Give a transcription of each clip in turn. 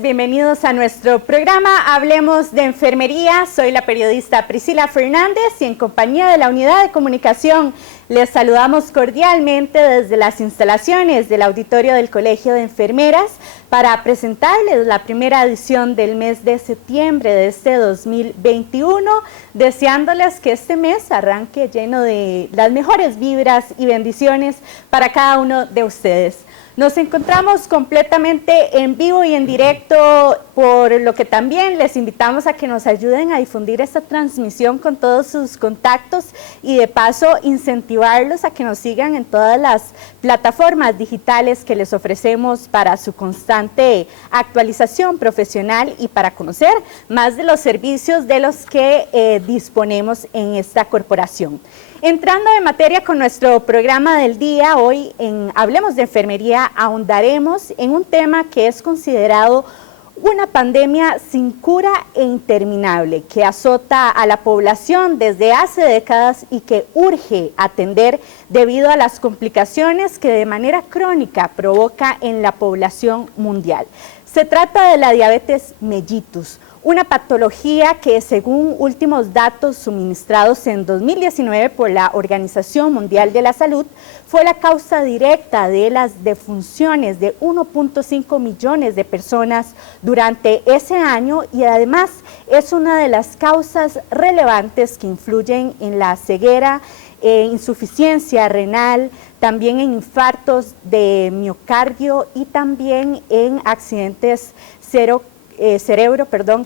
Bienvenidos a nuestro programa Hablemos de Enfermería. Soy la periodista Priscila Fernández y en compañía de la Unidad de Comunicación les saludamos cordialmente desde las instalaciones del auditorio del Colegio de Enfermeras para presentarles la primera edición del mes de septiembre de este 2021, deseándoles que este mes arranque lleno de las mejores vibras y bendiciones para cada uno de ustedes. Nos encontramos completamente en vivo y en directo, por lo que también les invitamos a que nos ayuden a difundir esta transmisión con todos sus contactos y de paso incentivarlos a que nos sigan en todas las plataformas digitales que les ofrecemos para su constante actualización profesional y para conocer más de los servicios de los que disponemos en esta corporación. Entrando en materia con nuestro programa del día, hoy en Hablemos de Enfermería ahondaremos en un tema que es considerado una pandemia sin cura e interminable que azota a la población desde hace décadas y que urge atender debido a las complicaciones que de manera crónica provoca en la población mundial. Se trata de la diabetes mellitus, una patología que según últimos datos suministrados en 2019 por la Organización Mundial de la Salud fue la causa directa de las defunciones de 1.5 millones de personas durante ese año y además es una de las causas relevantes que influyen en la ceguera, insuficiencia renal, también en infartos de miocardio y también en accidentes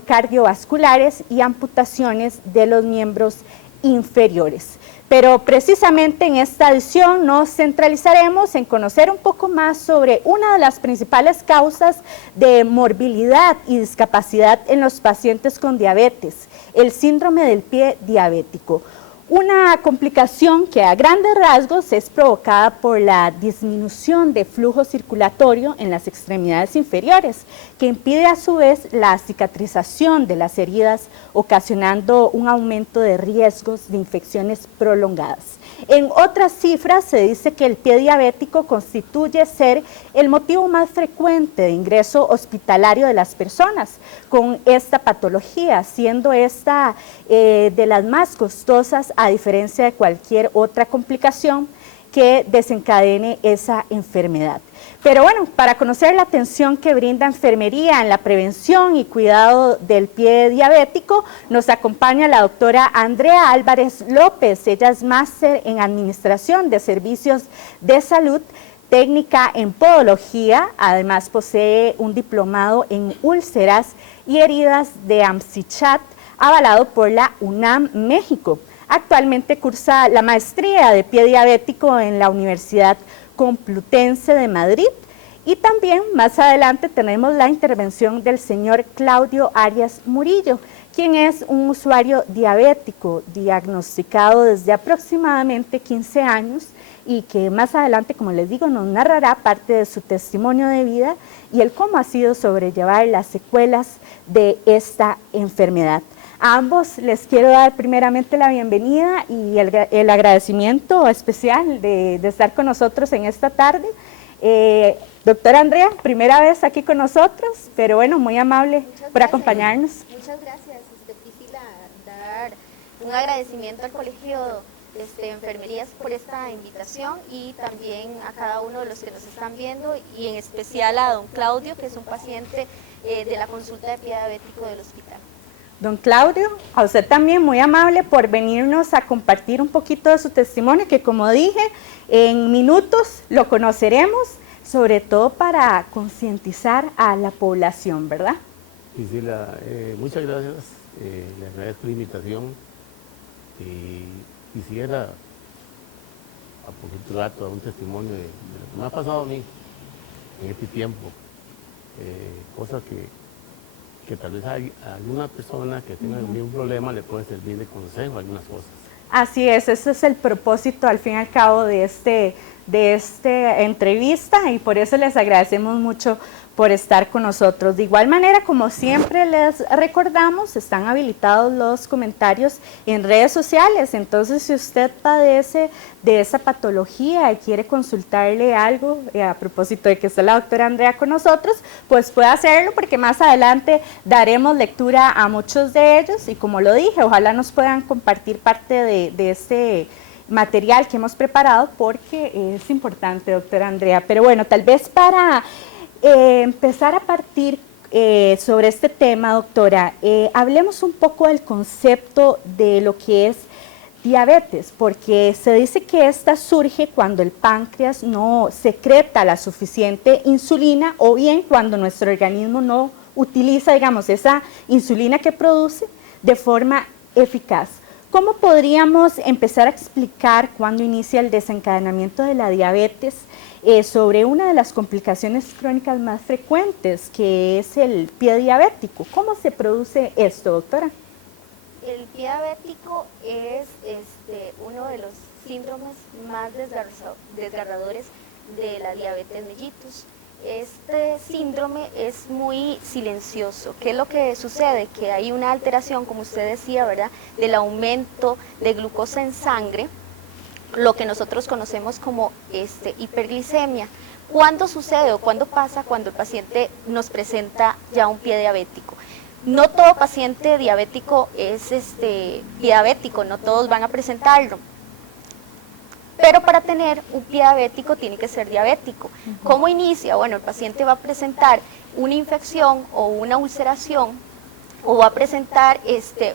cardiovasculares y amputaciones de los miembros inferiores. Pero precisamente en esta edición nos centralizaremos en conocer un poco más sobre una de las principales causas de morbilidad y discapacidad en los pacientes con diabetes, el síndrome del pie diabético. Una complicación que a grandes rasgos es provocada por la disminución de flujo circulatorio en las extremidades inferiores, que impide a su vez la cicatrización de las heridas, ocasionando un aumento de riesgos de infecciones prolongadas. En otras cifras se dice que el pie diabético constituye ser el motivo más frecuente de ingreso hospitalario de las personas con esta patología, siendo esta de las más costosas a diferencia de cualquier otra complicación que desencadene esa enfermedad. Pero bueno, para conocer la atención que brinda enfermería en la prevención y cuidado del pie diabético, nos acompaña la doctora Andrea Álvarez López. Ella es máster en Administración de Servicios de Salud, técnica en podología, además posee un diplomado en úlceras y heridas de AMSICHAT, avalado por la UNAM México. Actualmente cursa la maestría de pie diabético en la Universidad Complutense de Madrid y también más adelante tenemos la intervención del señor Claudio Arias Murillo, quien es un usuario diabético diagnosticado desde aproximadamente 15 años y que más adelante, como les digo, nos narrará parte de su testimonio de vida y el cómo ha sido sobrellevar las secuelas de esta enfermedad. A ambos les quiero dar primeramente la bienvenida y el agradecimiento especial de estar con nosotros en esta tarde. Doctora Andrea, primera vez aquí con nosotros, pero bueno, muy amable por acompañarnos. Muchas gracias, Priscila, dar un agradecimiento al Colegio de Enfermerías por esta invitación y también a cada uno de los que nos están viendo y en especial a don Claudio, que es un paciente de la consulta de pie diabético del hospital. Don Claudio, a usted también muy amable por venirnos a compartir un poquito de su testimonio, que como dije, en minutos lo conoceremos, sobre todo para concientizar a la población, ¿verdad? Priscila, muchas gracias, le agradezco la invitación y quisiera a poquito rato dar un testimonio de lo que me ha pasado a mí en este tiempo, cosas que tal vez a alguna persona que tenga el mismo problema le puede servir de consejo algunas cosas. Así es, ese es el propósito al fin y al cabo de esta entrevista y por eso les agradecemos mucho por estar con nosotros. De igual manera, como siempre les recordamos, están habilitados los comentarios en redes sociales, entonces si usted padece de esa patología y quiere consultarle algo, a propósito de que está la doctora Andrea con nosotros, pues puede hacerlo porque más adelante daremos lectura a muchos de ellos y como lo dije, ojalá nos puedan compartir parte de este material que hemos preparado porque es importante, doctora Andrea. Pero bueno, tal vez para empezar a partir sobre este tema, doctora, hablemos un poco del concepto de lo que es diabetes, porque se dice que esta surge cuando el páncreas no secreta la suficiente insulina o bien cuando nuestro organismo no utiliza, digamos, esa insulina que produce de forma eficaz. ¿Cómo podríamos empezar a explicar cuándo inicia el desencadenamiento de la diabetes sobre una de las complicaciones crónicas más frecuentes, que es el pie diabético? ¿Cómo se produce esto, doctora? El pie diabético es uno de los síndromes más desgarradores de la diabetes mellitus. Este síndrome es muy silencioso. ¿Qué es lo que sucede? Que hay una alteración, como usted decía, ¿verdad?, del aumento de glucosa en sangre, lo que nosotros conocemos como hiperglicemia. ¿Cuándo sucede o cuándo pasa? Cuando el paciente nos presenta ya un pie diabético. No todo paciente diabético es diabético, no todos van a presentarlo. Pero para tener un pie diabético tiene que ser diabético. ¿Cómo inicia? Bueno, el paciente va a presentar una infección o una ulceración o va a presentar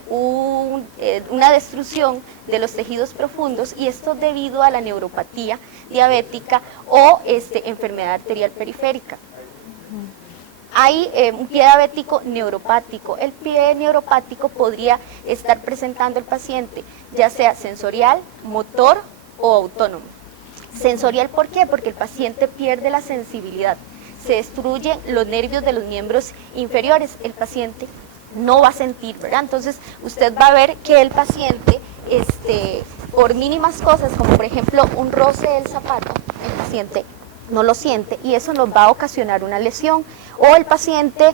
una destrucción de los tejidos profundos y esto debido a la neuropatía diabética o enfermedad arterial periférica. Hay un pie diabético neuropático. El pie neuropático podría estar presentando el paciente ya sea sensorial, motor o autónomo. Sensorial, ¿por qué? Porque el paciente pierde la sensibilidad, se destruyen los nervios de los miembros inferiores, el paciente no va a sentir, ¿verdad? Entonces usted va a ver que el paciente, por mínimas cosas, como por ejemplo un roce del zapato, el paciente no lo siente y eso nos va a ocasionar una lesión. O el paciente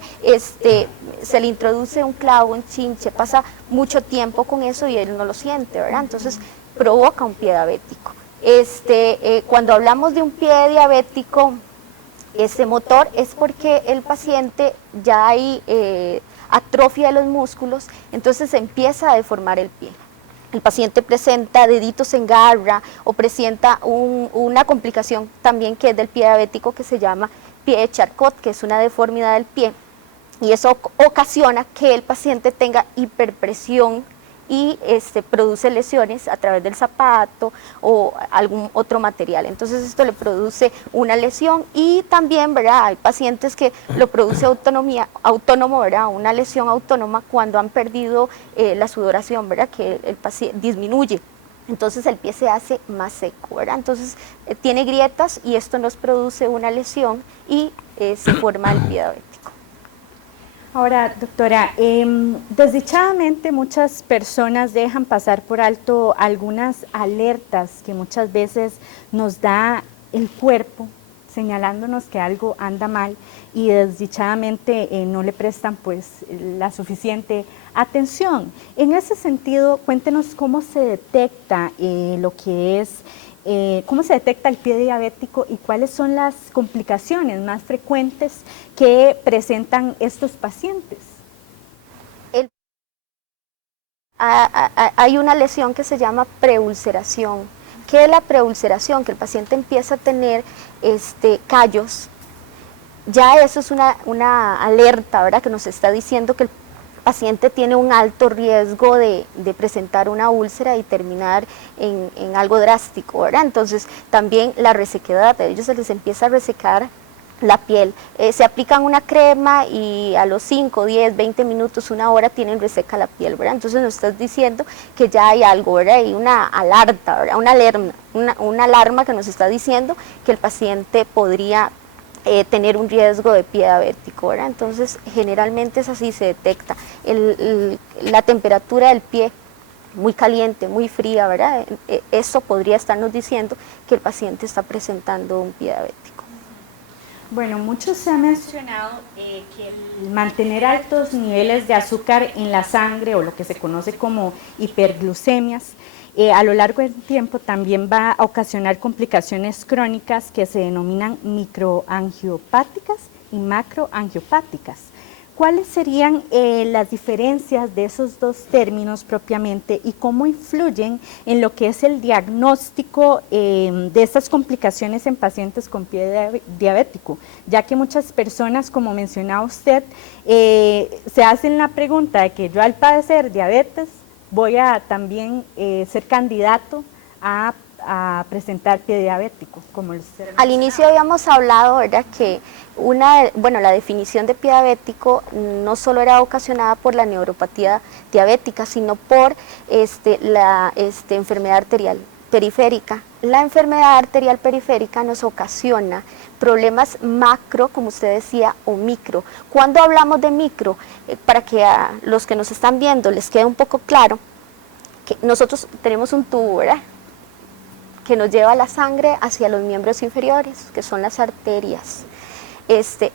se le introduce un clavo, un chinche, pasa mucho tiempo con eso y él no lo siente, ¿verdad? Entonces provoca un pie diabético. Cuando hablamos de un pie diabético motor es porque el paciente ya hay atrofia de los músculos, entonces se empieza a deformar el pie. El paciente presenta deditos en garra o presenta una complicación también que es del pie diabético que se llama pie de Charcot, que es una deformidad del pie y eso ocasiona que el paciente tenga hiperpresión y produce lesiones a través del zapato o algún otro material. Entonces esto le produce una lesión y también, ¿verdad?, hay pacientes que lo produce autónomo, ¿verdad?, una lesión autónoma cuando han perdido la sudoración, ¿verdad?, que el paciente disminuye. Entonces el pie se hace más seco, ¿verdad? Entonces tiene grietas y esto nos produce una lesión y se forma el pie diabético. Ahora, doctora, desdichadamente muchas personas dejan pasar por alto algunas alertas que muchas veces nos da el cuerpo señalándonos que algo anda mal y desdichadamente no le prestan pues la suficiente atención. En ese sentido, cuéntenos cómo se detecta lo que es cómo se detecta el pie diabético y cuáles son las complicaciones más frecuentes que presentan estos pacientes. Hay una lesión que se llama preulceración. ¿Qué es la preulceración? Que el paciente empieza a tener callos. Ya eso es una alerta, ¿verdad?, que nos está diciendo que el paciente tiene un alto riesgo de presentar una úlcera y terminar en algo drástico, ¿verdad? Entonces también la resequedad, a ellos se les empieza a resecar la piel, se aplican una crema y a los 5, 10, 20 minutos, una hora tienen reseca la piel, ¿verdad? Entonces nos estás diciendo que ya hay algo, ¿verdad? Hay una alerta, ¿verdad?, una alarma que nos está diciendo que el paciente podría tener un riesgo de pie diabético, ¿verdad? Entonces generalmente es así, se detecta la temperatura del pie muy caliente, muy fría, ¿verdad? Eso podría estarnos diciendo que el paciente está presentando un pie diabético. Bueno, mucho se ha mencionado que el mantener altos niveles de azúcar en la sangre o lo que se conoce como hiperglucemias a lo largo del tiempo también va a ocasionar complicaciones crónicas que se denominan microangiopáticas y macroangiopáticas. ¿Cuáles serían las diferencias de esos dos términos propiamente y cómo influyen en lo que es el diagnóstico de estas complicaciones en pacientes con pie diabético? Ya que muchas personas, como mencionaba usted, se hacen la pregunta de que yo al padecer diabetes voy a también ser candidato a presentar pie diabético. Al inicio habíamos hablado, ¿verdad?, que la definición de pie diabético no solo era ocasionada por la neuropatía diabética, sino por la enfermedad arterial periférica. La enfermedad arterial periférica nos ocasiona problemas macro, como usted decía, o micro. Cuando hablamos de micro, para que a los que nos están viendo les quede un poco claro, que nosotros tenemos un tubo, ¿verdad?, que nos lleva la sangre hacia los miembros inferiores, que son las arterias.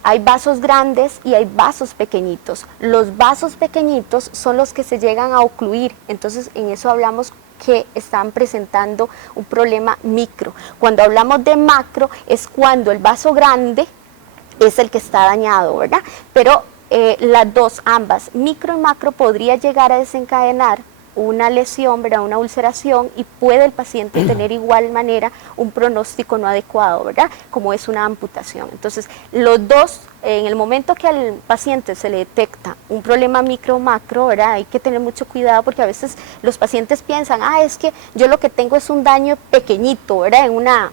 Hay vasos grandes y hay vasos pequeñitos. Los vasos pequeñitos son los que se llegan a ocluir, entonces en eso hablamos que están presentando un problema micro. Cuando hablamos de macro es cuando el vaso grande es el que está dañado, ¿verdad? Pero las dos, ambas, micro y macro, podría llegar a desencadenar una lesión, ¿verdad?, una ulceración, y puede el paciente tener igual manera un pronóstico no adecuado, ¿verdad?, como es una amputación. Entonces, los dos, en el momento que al paciente se le detecta un problema micro o macro, ¿verdad?, hay que tener mucho cuidado porque a veces los pacientes piensan, es que yo lo que tengo es un daño pequeñito, ¿verdad?, en una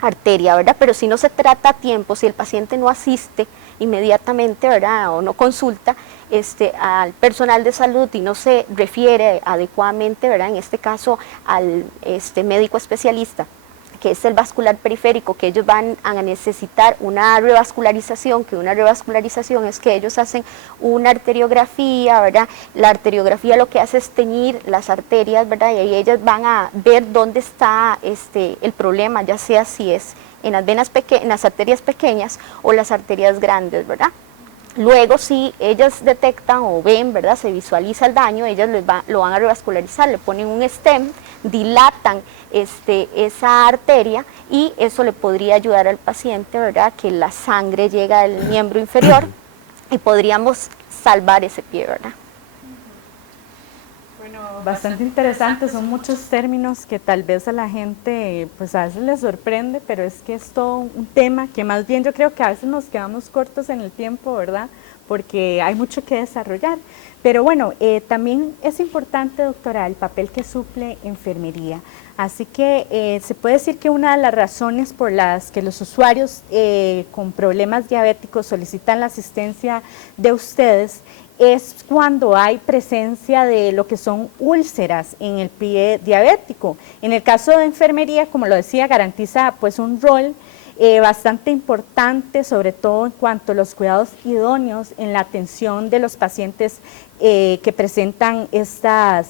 arteria, ¿verdad?, pero si no se trata a tiempo, si el paciente no asiste inmediatamente, ¿verdad?, o no consulta al personal de salud y no se refiere adecuadamente, ¿verdad?, en este caso al médico especialista, que es el vascular periférico, que ellos van a necesitar una revascularización, que una revascularización es que ellos hacen una arteriografía, ¿verdad? La arteriografía lo que hace es teñir las arterias, ¿verdad?, y ahí ellos van a ver dónde está el problema, ya sea si es en las venas en las arterias pequeñas o las arterias grandes, ¿verdad? Luego, si ellas detectan o ven, ¿verdad?, se visualiza el daño, ellas lo van a revascularizar, le ponen un stent, dilatan esa arteria y eso le podría ayudar al paciente, ¿verdad?, que la sangre llega al miembro inferior y podríamos salvar ese pie, ¿verdad? Bueno, bastante interesante, son muchos términos que tal vez a la gente pues a veces les sorprende, pero es que es todo un tema que más bien yo creo que a veces nos quedamos cortos en el tiempo, ¿verdad?, porque hay mucho que desarrollar. Pero bueno, también es importante, doctora, el papel que suple enfermería. Así que se puede decir que una de las razones por las que los usuarios con problemas diabéticos solicitan la asistencia de ustedes es cuando hay presencia de lo que son úlceras en el pie diabético. En el caso de enfermería, como lo decía, garantiza pues un rol bastante importante, sobre todo en cuanto a los cuidados idóneos en la atención de los pacientes que presentan esta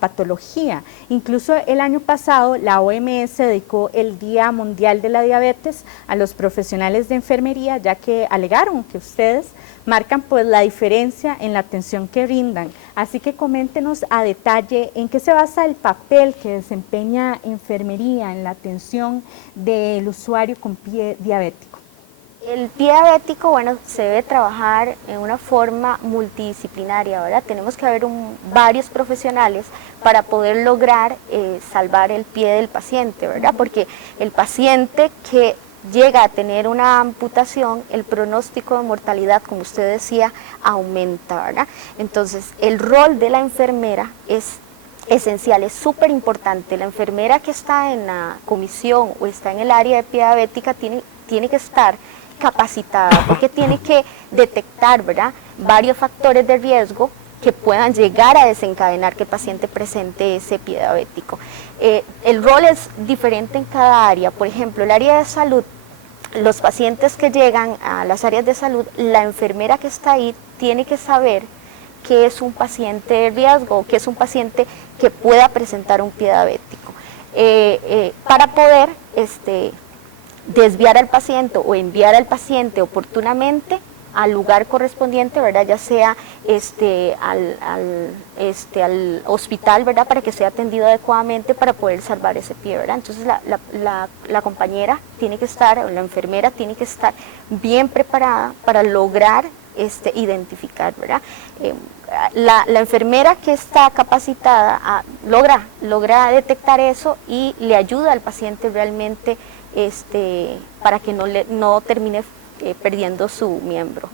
patología. Incluso el año pasado la OMS dedicó el Día Mundial de la Diabetes a los profesionales de enfermería, ya que alegaron que ustedes marcan pues la diferencia en la atención que brindan. Así que coméntenos a detalle en qué se basa el papel que desempeña enfermería en la atención del usuario con pie diabético. El pie diabético, bueno, se debe trabajar en una forma multidisciplinaria, ¿verdad? Tenemos que haber varios profesionales para poder lograr salvar el pie del paciente, ¿verdad? Porque el paciente que llega a tener una amputación, el pronóstico de mortalidad, como usted decía, aumenta, ¿verdad? Entonces, el rol de la enfermera es esencial, es súper importante. La enfermera que está en la comisión o está en el área de pie diabética tiene que estar capacitada, porque tiene que detectar, ¿verdad?, varios factores de riesgo que puedan llegar a desencadenar que el paciente presente ese pie diabético. El rol es diferente en cada área. Por ejemplo, el área de salud, los pacientes que llegan a las áreas de salud, la enfermera que está ahí tiene que saber que es un paciente de riesgo, que es un paciente que pueda presentar un pie diabético. Para poder desviar al paciente o enviar al paciente oportunamente al lugar correspondiente, ¿verdad? Ya sea al hospital, ¿verdad? Para que sea atendido adecuadamente para poder salvar ese pie, ¿verdad? Entonces la compañera tiene que estar, o la enfermera tiene que estar bien preparada para lograr identificar, ¿verdad? La enfermera que está capacitada logra detectar eso y le ayuda al paciente realmente para que no termine perdiendo su miembro.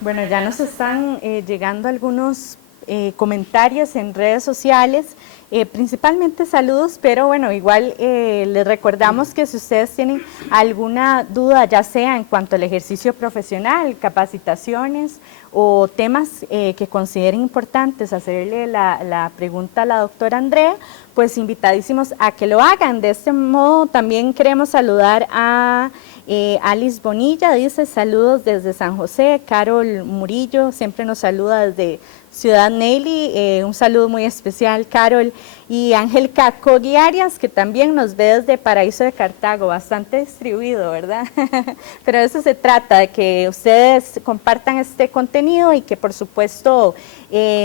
Bueno, ya nos están llegando algunos comentarios en redes sociales, principalmente saludos, pero bueno, igual les recordamos que si ustedes tienen alguna duda, ya sea en cuanto al ejercicio profesional, capacitaciones o temas que consideren importantes, hacerle la pregunta a la doctora Andrea, pues invitadísimos a que lo hagan. De este modo también queremos saludar a Alice Bonilla, dice saludos desde San José. Carol Murillo siempre nos saluda desde Ciudad Neyli, un saludo muy especial, Carol. Y Ángel Cogui Arias, que también nos ve desde Paraíso de Cartago, bastante distribuido, ¿verdad? Pero de eso se trata, de que ustedes compartan este contenido y que por supuesto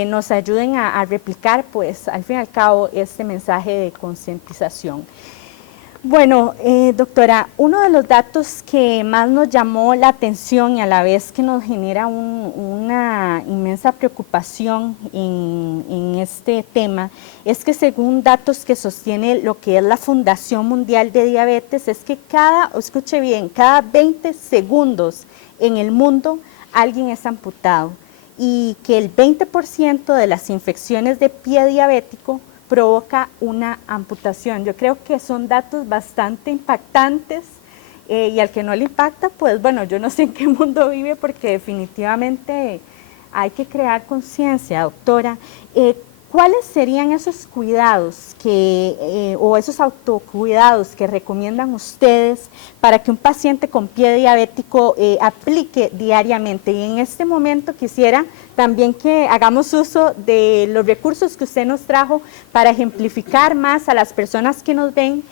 nos ayuden a replicar, pues al fin y al cabo, este mensaje de concientización. Bueno, doctora, uno de los datos que más nos llamó la atención y a la vez que nos genera una inmensa preocupación en este tema es que según datos que sostiene lo que es la Fundación Mundial de Diabetes, es que escuche bien, cada 20 segundos en el mundo alguien es amputado y que el 20% de las infecciones de pie diabético provoca una amputación. Yo creo que son datos bastante impactantes y al que no le impacta, pues bueno, yo no sé en qué mundo vive porque definitivamente hay que crear conciencia, doctora. ¿Cuáles serían esos cuidados o esos autocuidados que recomiendan ustedes para que un paciente con pie diabético aplique diariamente? Y en este momento quisiera también que hagamos uso de los recursos que usted nos trajo para ejemplificar más a las personas que nos ven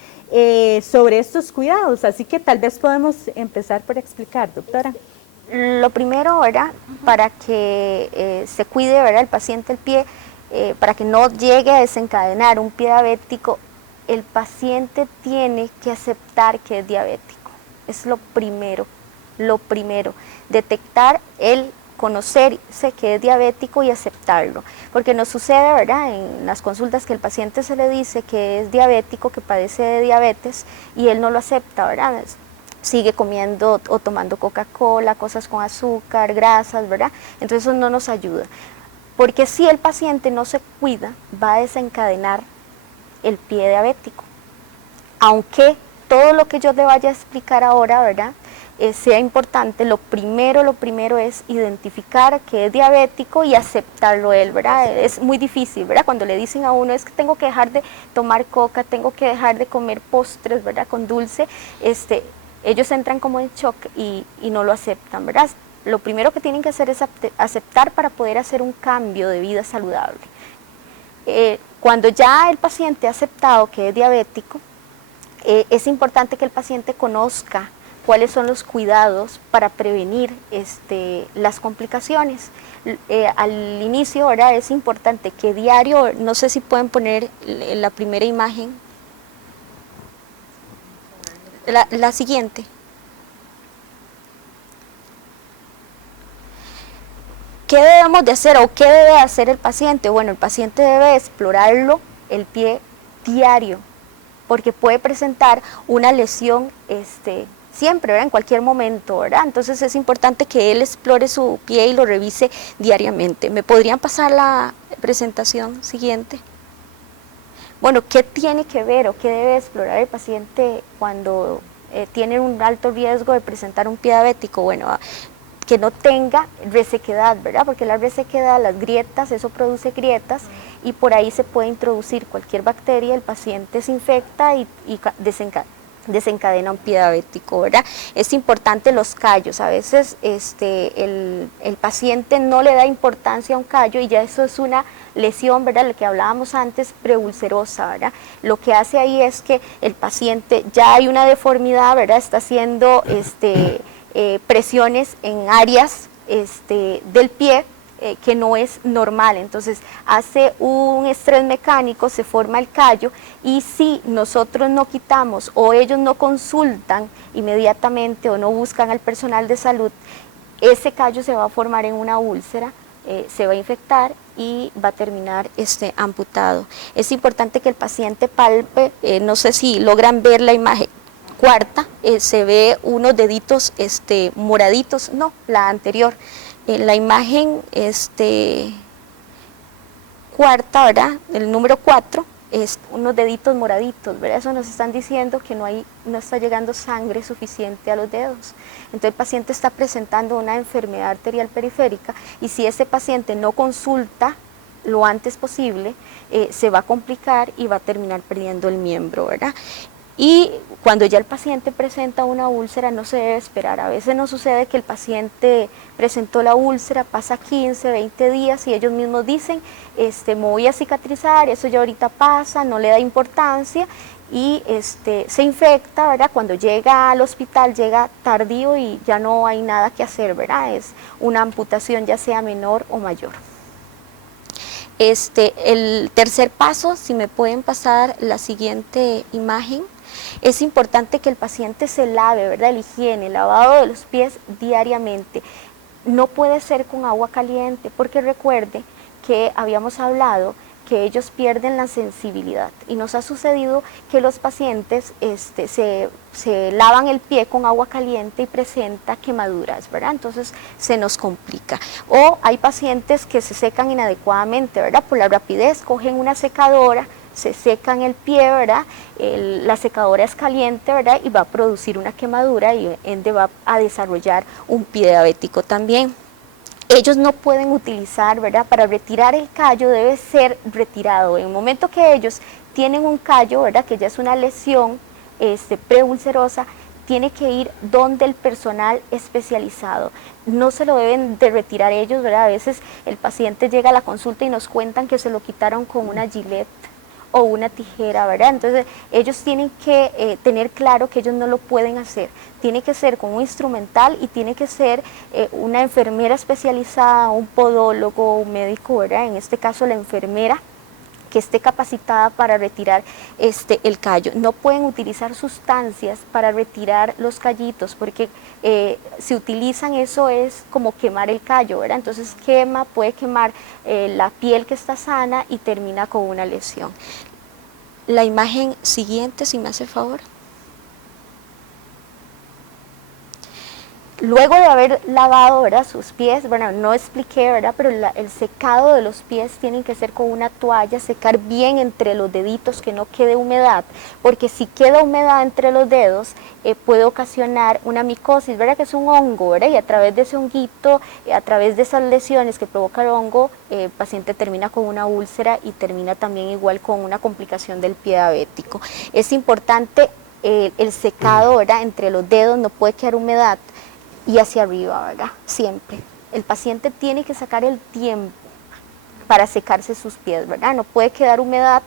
sobre estos cuidados. Así que tal vez podemos empezar por explicar, doctora. Lo primero, ¿verdad? Para que se cuide, ¿verdad?, el paciente el pie, para que no llegue a desencadenar un pie diabético, el paciente tiene que aceptar que es diabético. Es lo primero, detectar conocerse que es diabético y aceptarlo, porque nos sucede, ¿verdad?, en las consultas que el paciente se le dice que es diabético, que padece de diabetes y él no lo acepta, ¿verdad? Sigue comiendo o tomando Coca-Cola, cosas con azúcar, grasas, ¿verdad? Entonces eso no nos ayuda. Porque si el paciente no se cuida, va a desencadenar el pie diabético. Aunque todo lo que yo le vaya a explicar ahora, ¿verdad?, sea importante, lo primero es identificar que es diabético y aceptarlo él, ¿verdad? Es muy difícil, ¿verdad? Cuando le dicen a uno es que tengo que dejar de tomar coca, tengo que dejar de comer postres, ¿verdad?, con dulce, ellos entran como en shock y no lo aceptan, ¿verdad? Lo primero que tienen que hacer es aceptar para poder hacer un cambio de vida saludable. Cuando ya el paciente ha aceptado que es diabético, es importante que el paciente conozca cuáles son los cuidados para prevenir las complicaciones. Al inicio, ¿verdad?, es importante que diario, no sé si pueden poner la primera imagen, la siguiente. ¿Qué debemos de hacer o qué debe hacer el paciente? Bueno, el paciente debe explorarlo el pie diario, porque puede presentar una lesión siempre, ¿verdad?, en cualquier momento, ¿verdad? Entonces es importante que él explore su pie y lo revise diariamente. ¿Me podrían pasar la presentación siguiente? Bueno, ¿qué tiene que ver o qué debe explorar el paciente cuando tiene un alto riesgo de presentar un pie diabético? Bueno, que no tenga resequedad, ¿verdad? Porque la resequedad, las grietas, eso produce grietas y por ahí se puede introducir cualquier bacteria, el paciente se infecta y desencadena un pie diabético, ¿verdad? Es importante los callos, a veces el paciente no le da importancia a un callo y ya eso es una lesión, ¿verdad? Lo que hablábamos antes, preulcerosa, ¿verdad? Lo que hace ahí es que el paciente ya hay una deformidad, ¿verdad? Está haciendo presiones en áreas del pie que no es normal, entonces hace un estrés mecánico, se forma el callo, y si nosotros no quitamos o ellos no consultan inmediatamente o no buscan al personal de salud, ese callo se va a formar en una úlcera, se va a infectar y va a terminar amputado. Es importante que el paciente palpe, no sé si logran ver la imagen cuarta, se ve unos deditos moraditos, no, la anterior. La imagen cuarta, ¿verdad? El número 4 es unos deditos moraditos, ¿verdad? Eso nos están diciendo que no está llegando sangre suficiente a los dedos. Entonces el paciente está presentando una enfermedad arterial periférica, y si ese paciente no consulta lo antes posible, se va a complicar y va a terminar perdiendo el miembro, ¿verdad? Y cuando ya el paciente presenta una úlcera, no se debe esperar. A veces nos sucede que el paciente presentó la úlcera, pasa 15, 20 días y ellos mismos dicen, me voy a cicatrizar, eso ya ahorita pasa, no le da importancia, y se infecta, ¿verdad? Cuando llega al hospital llega tardío y ya no hay nada que hacer, ¿verdad? Es una amputación ya sea menor o mayor. El tercer paso, si me pueden pasar la siguiente imagen. Es importante que el paciente se lave, ¿verdad? La higiene, el lavado de los pies diariamente. No puede ser con agua caliente, porque recuerde que habíamos hablado que ellos pierden la sensibilidad, y nos ha sucedido que los pacientes se lavan el pie con agua caliente y presenta quemaduras, ¿verdad? Entonces se nos complica. O hay pacientes que se secan inadecuadamente, ¿verdad? Por la rapidez, cogen una secadora, se secan el pie, ¿verdad? La secadora es caliente, ¿verdad? Y va a producir una quemadura y ende va a desarrollar un pie diabético también. Ellos no pueden utilizar, ¿verdad? Para retirar el callo debe ser retirado. En el momento que ellos tienen un callo, ¿verdad? Que ya es una lesión preulcerosa, tiene que ir donde el personal especializado. No se lo deben de retirar ellos, ¿verdad? A veces el paciente llega a la consulta y nos cuentan que se lo quitaron con una Gillette o una tijera, ¿verdad? Entonces ellos tienen que tener claro que ellos no lo pueden hacer. Tiene que ser con un instrumental y tiene que ser una enfermera especializada, un podólogo, un médico, ¿verdad? En este caso la enfermera que esté capacitada para retirar el callo. No pueden utilizar sustancias para retirar los callitos, porque si utilizan eso es como quemar el callo, ¿verdad? Entonces puede quemar la piel que está sana y termina con una lesión. La imagen siguiente, si me hace favor. Luego de haber lavado, ¿verdad?, sus pies, bueno, no expliqué, ¿verdad?, pero el secado de los pies tienen que ser con una toalla, secar bien entre los deditos, que no quede humedad, porque si queda humedad entre los dedos puede ocasionar una micosis, ¿verdad?, que es un hongo, ¿verdad?, y a través de ese honguito, a través de esas lesiones que provoca el hongo, el paciente termina con una úlcera y termina también igual con una complicación del pie diabético. Es importante el secado, ¿verdad?, entre los dedos, no puede quedar humedad, y hacia arriba, ¿verdad? Siempre. El paciente tiene que sacar el tiempo para secarse sus pies, ¿verdad? No puede quedar humedad.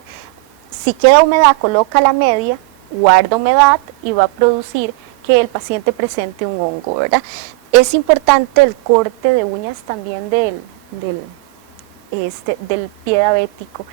Si queda humedad, coloca la media, guarda humedad y va a producir que el paciente presente un hongo, ¿verdad? Es importante el corte de uñas también del pie diabético.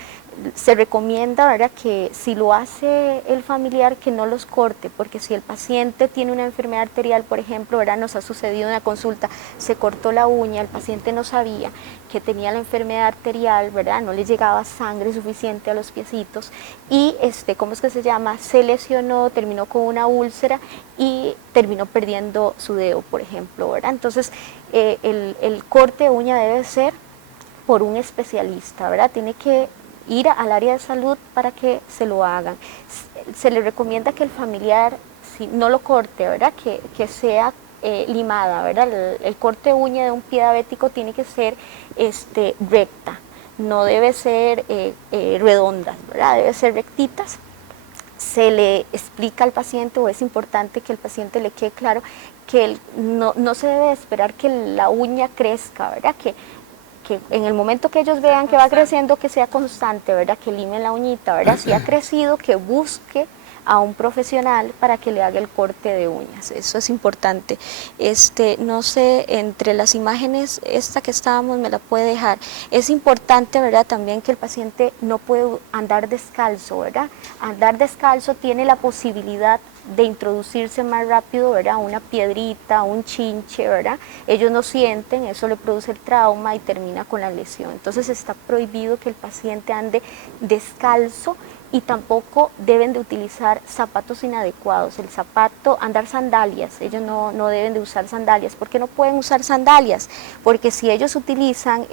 Se recomienda, ¿verdad?, que si lo hace el familiar, que no los corte, porque si el paciente tiene una enfermedad arterial, por ejemplo, ¿verdad?, nos ha sucedido en la consulta, se cortó la uña, el paciente no sabía que tenía la enfermedad arterial, ¿verdad?, no le llegaba sangre suficiente a los piecitos y, ¿cómo es que se llama?, se lesionó, terminó con una úlcera y terminó perdiendo su dedo, por ejemplo, ¿verdad? Entonces, el corte de uña debe ser por un especialista, ¿verdad? Tiene que ir al área de salud para que se lo hagan. Se le recomienda que el familiar no lo corte, ¿verdad? Que sea limada, ¿verdad? El corte de uña de un pie diabético tiene que ser recta, no debe ser redondas, ¿verdad? Debe ser rectitas. Se le explica al paciente, o es importante que el paciente le quede claro que no se debe esperar que la uña crezca, ¿verdad? Que que en el momento que ellos vean que va creciendo, que sea constante, ¿verdad? Que limen la uñita, ¿verdad? Si ha crecido, que busque a un profesional para que le haga el corte de uñas. Eso es importante. No sé, entre las imágenes, esta que estábamos me la puede dejar. Es importante, ¿verdad? También que el paciente no puede andar descalzo, ¿verdad? Andar descalzo tiene la posibilidad de introducirse más rápido, ¿verdad? Una piedrita, un chinche, ¿verdad? Ellos no sienten, eso le produce el trauma y termina con la lesión. Entonces está prohibido que el paciente ande descalzo y tampoco deben de utilizar zapatos inadecuados. El zapato, andar sandalias, ellos no deben de usar sandalias. ¿Por qué no pueden usar sandalias? Porque si ellos utilizan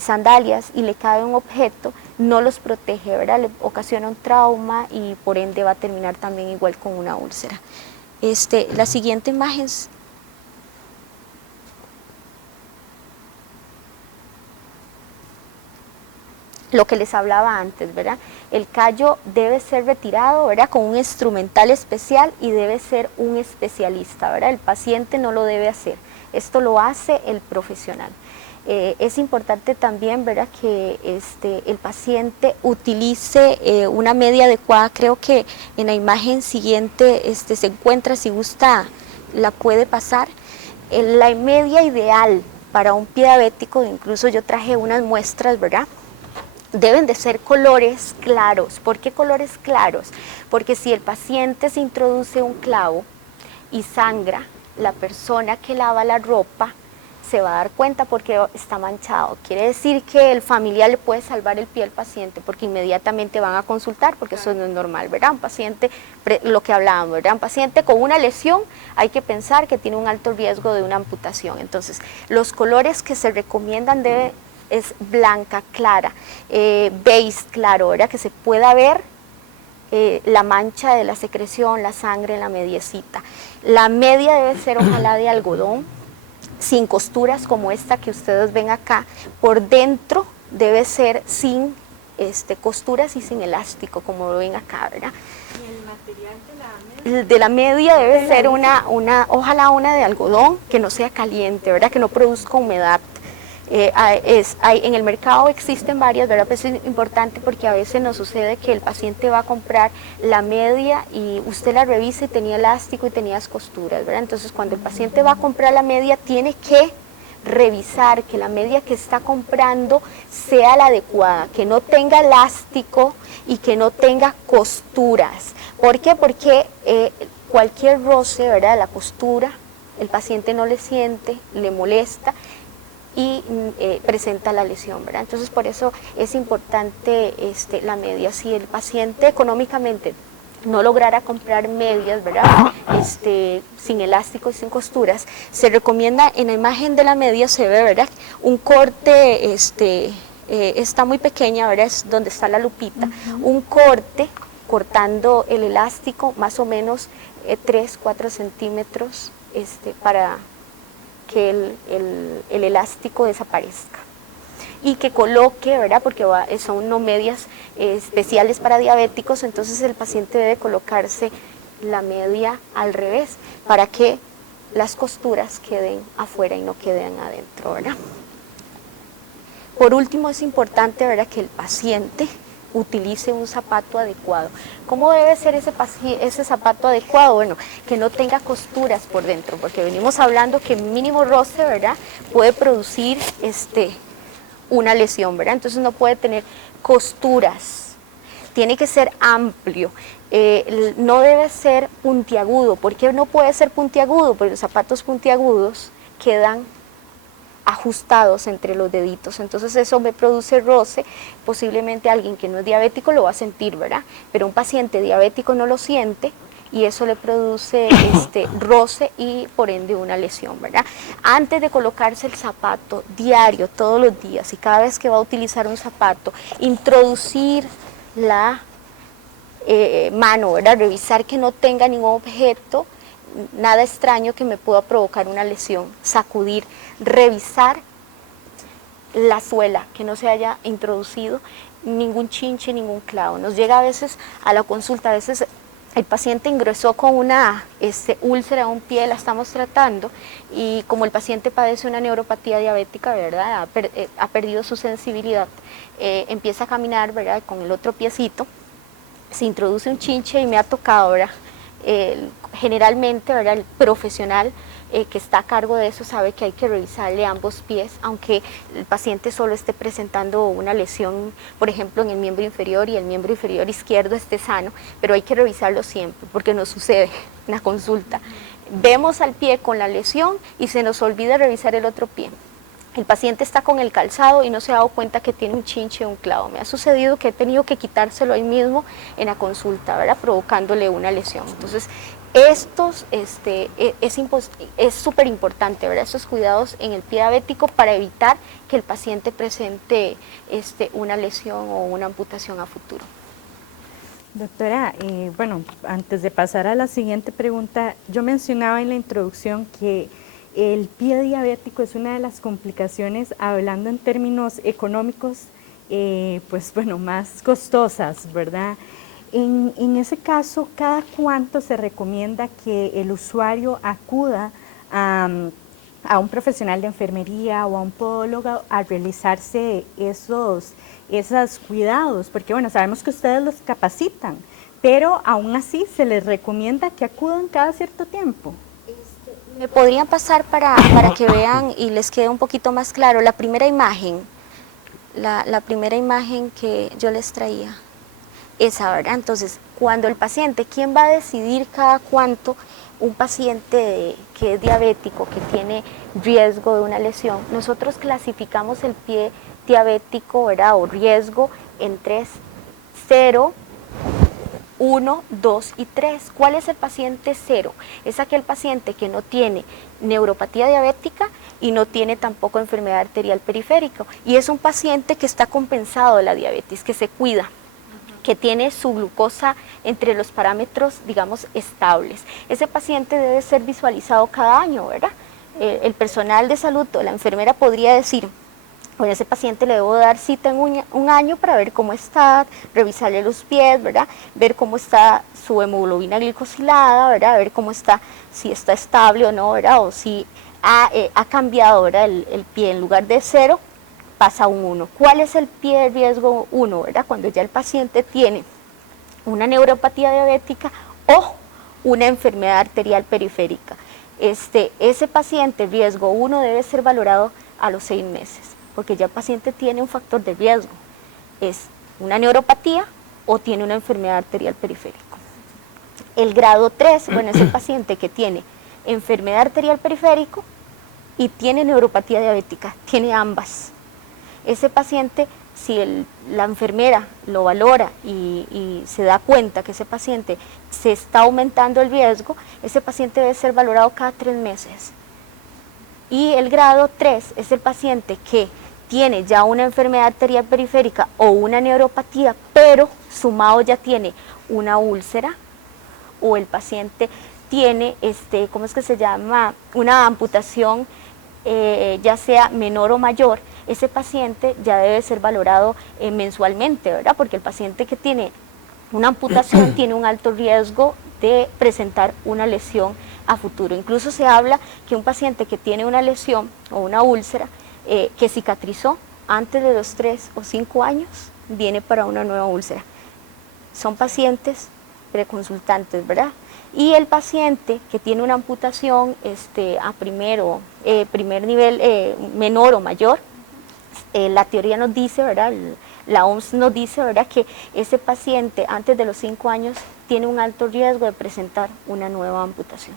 sandalias y le cae un objeto, no los protege, ¿verdad? Le ocasiona un trauma y por ende va a terminar también igual con una úlcera. La siguiente imagen. Lo que les hablaba antes, ¿verdad? El callo debe ser retirado, ¿verdad? Con un instrumental especial y debe ser un especialista, ¿verdad? El paciente no lo debe hacer. Esto lo hace el profesional. Es importante también, ¿verdad?, que el paciente utilice una media adecuada. Creo que en la imagen siguiente se encuentra, si gusta, la puede pasar. La media ideal para un pie diabético, incluso yo traje unas muestras, ¿verdad?, deben de ser colores claros. ¿Por qué colores claros? Porque si el paciente se introduce un clavo y sangra, la persona que lava la ropa se va a dar cuenta porque está manchado. Quiere decir que el familiar le puede salvar el pie al paciente porque inmediatamente van a consultar, porque eso no es normal, ¿verdad? Un paciente, lo que hablábamos, ¿verdad? Un paciente con una lesión hay que pensar que tiene un alto riesgo de una amputación. Entonces, los colores que se recomiendan es blanca, clara, beige claro, ¿verdad? Que se pueda ver la mancha de la secreción, la sangre en la mediecita. La media debe ser ojalá de algodón, sin costuras como esta que ustedes ven acá. Por dentro debe ser sin costuras y sin elástico, como lo ven acá, ¿verdad? ¿Y el material de la media? De la media debe ser ojalá una de algodón, que no sea caliente, ¿verdad? Que no produzca humedad. En el mercado existen varias, ¿verdad? Pues es importante porque a veces nos sucede que el paciente va a comprar la media y usted la revisa y tenía elástico y tenía costuras, ¿verdad? Entonces cuando el paciente va a comprar la media tiene que revisar que la media que está comprando sea la adecuada, que no tenga elástico y que no tenga costuras. ¿Por qué? Porque cualquier roce, ¿verdad?, de la costura, el paciente no le siente, le molesta y presenta la lesión, ¿verdad? Entonces por eso es importante la media. Si el paciente económicamente no lograra comprar medias, ¿verdad?, sin elástico y sin costuras, se recomienda, en la imagen de la media se ve, ¿verdad?, un corte, está muy pequeña, ¿verdad?, es donde está la lupita, un corte cortando el elástico más o menos 3-4 centímetros para que el elástico desaparezca y que coloque, ¿verdad?, porque son no medias especiales para diabéticos, entonces el paciente debe colocarse la media al revés para que las costuras queden afuera y no queden adentro, ¿verdad? Por último, es importante, ¿verdad?, que el paciente utilice un zapato adecuado. ¿Cómo debe ser ese zapato adecuado? Bueno, que no tenga costuras por dentro, porque venimos hablando que mínimo roce, ¿verdad?, puede producir una lesión, ¿verdad? Entonces no puede tener costuras, tiene que ser amplio, no debe ser puntiagudo. ¿Por qué no puede ser puntiagudo? Porque los zapatos puntiagudos quedan ajustados entre los deditos, entonces eso me produce roce. Posiblemente alguien que no es diabético lo va a sentir, ¿verdad? Pero un paciente diabético no lo siente y eso le produce roce y por ende una lesión, ¿verdad? Antes de colocarse el zapato diario, todos los días, y cada vez que va a utilizar un zapato, introducir la mano, ¿verdad? Revisar que no tenga ningún objeto, nada extraño que me pueda provocar una lesión, sacudir, revisar la suela, que no se haya introducido ningún chinche, ningún clavo. Nos llega a veces a la consulta, a veces el paciente ingresó con una úlcera en un pie, la estamos tratando, y como el paciente padece una neuropatía diabética, ¿verdad? Ha perdido su sensibilidad, empieza a caminar, ¿verdad? Con el otro piecito, se introduce un chinche y me ha tocado, ¿verdad? Generalmente, ¿verdad? El profesional que está a cargo de eso sabe que hay que revisarle ambos pies, aunque el paciente solo esté presentando una lesión, por ejemplo, en el miembro inferior y el miembro inferior izquierdo esté sano, pero hay que revisarlo siempre, porque nos sucede en la consulta. Vemos al pie con la lesión y se nos olvida revisar el otro pie. El paciente está con el calzado y no se ha dado cuenta que tiene un chinche o un clavo. Me ha sucedido que he tenido que quitárselo ahí mismo en la consulta, ¿verdad? Provocándole una lesión. Entonces, estos es súper importante, ¿verdad? Estos cuidados en el pie diabético para evitar que el paciente presente una lesión o una amputación a futuro. Doctora, bueno, antes de pasar a la siguiente pregunta, yo mencionaba en la introducción que el pie diabético es una de las complicaciones, hablando en términos económicos, pues bueno, más costosas, ¿verdad? En ese caso, ¿cada cuánto se recomienda que el usuario acuda a un profesional de enfermería o a un podólogo a realizarse esos cuidados? Porque bueno, sabemos que ustedes los capacitan, pero aún así se les recomienda que acudan cada cierto tiempo. ¿Me podrían pasar para que vean y les quede un poquito más claro la primera imagen? La primera imagen que yo les traía. Esa, ¿verdad? Entonces, cuando el paciente, ¿quién va a decidir cada cuánto un paciente que es diabético, que tiene riesgo de una lesión? Nosotros clasificamos el pie diabético, ¿verdad? O riesgo en 3, 0, 1, 2 y 3. ¿Cuál es el paciente 0? Es aquel paciente que no tiene neuropatía diabética y no tiene tampoco enfermedad arterial periférica. Y es un paciente que está compensado de la diabetes, que se cuida, que tiene su glucosa entre los parámetros, digamos, estables. Ese paciente debe ser visualizado cada año, ¿verdad? El personal de salud o la enfermera podría decir, bueno, a ese paciente le debo dar cita en un año para ver cómo está, revisarle los pies, ¿verdad? Ver cómo está su hemoglobina glicosilada, ¿verdad? Ver cómo está, si está estable o no, ¿verdad? O si ha cambiado, ¿verdad? El pie, en lugar de 0, pasa a un 1. ¿Cuál es el pie de riesgo 1, ¿verdad? Cuando ya el paciente tiene una neuropatía diabética o una enfermedad arterial periférica. Ese paciente riesgo 1 debe ser valorado a los 6 meses, porque ya el paciente tiene un factor de riesgo, es una neuropatía o tiene una enfermedad arterial periférica. El grado 3, bueno, es el paciente que tiene enfermedad arterial periférica y tiene neuropatía diabética, tiene ambas. Ese paciente, si la enfermera lo valora y se da cuenta que ese paciente se está aumentando el riesgo, ese paciente debe ser valorado cada 3 meses. Y el grado 3 es el paciente que tiene ya una enfermedad arterial periférica o una neuropatía, pero sumado ya tiene una úlcera, o el paciente tiene, ¿cómo es que se llama?, una amputación, ya sea menor o mayor. Ese paciente ya debe ser valorado mensualmente, ¿verdad? Porque el paciente que tiene una amputación tiene un alto riesgo de presentar una lesión a futuro. Incluso se habla que un paciente que tiene una lesión o una úlcera que cicatrizó antes de los 3 o 5 años, viene para una nueva úlcera. Son pacientes preconsultantes, ¿verdad? Y el paciente que tiene una amputación a primer nivel, menor o mayor, la teoría nos dice, ¿verdad? La OMS nos dice, ¿verdad?, que ese paciente antes de los 5 años tiene un alto riesgo de presentar una nueva amputación.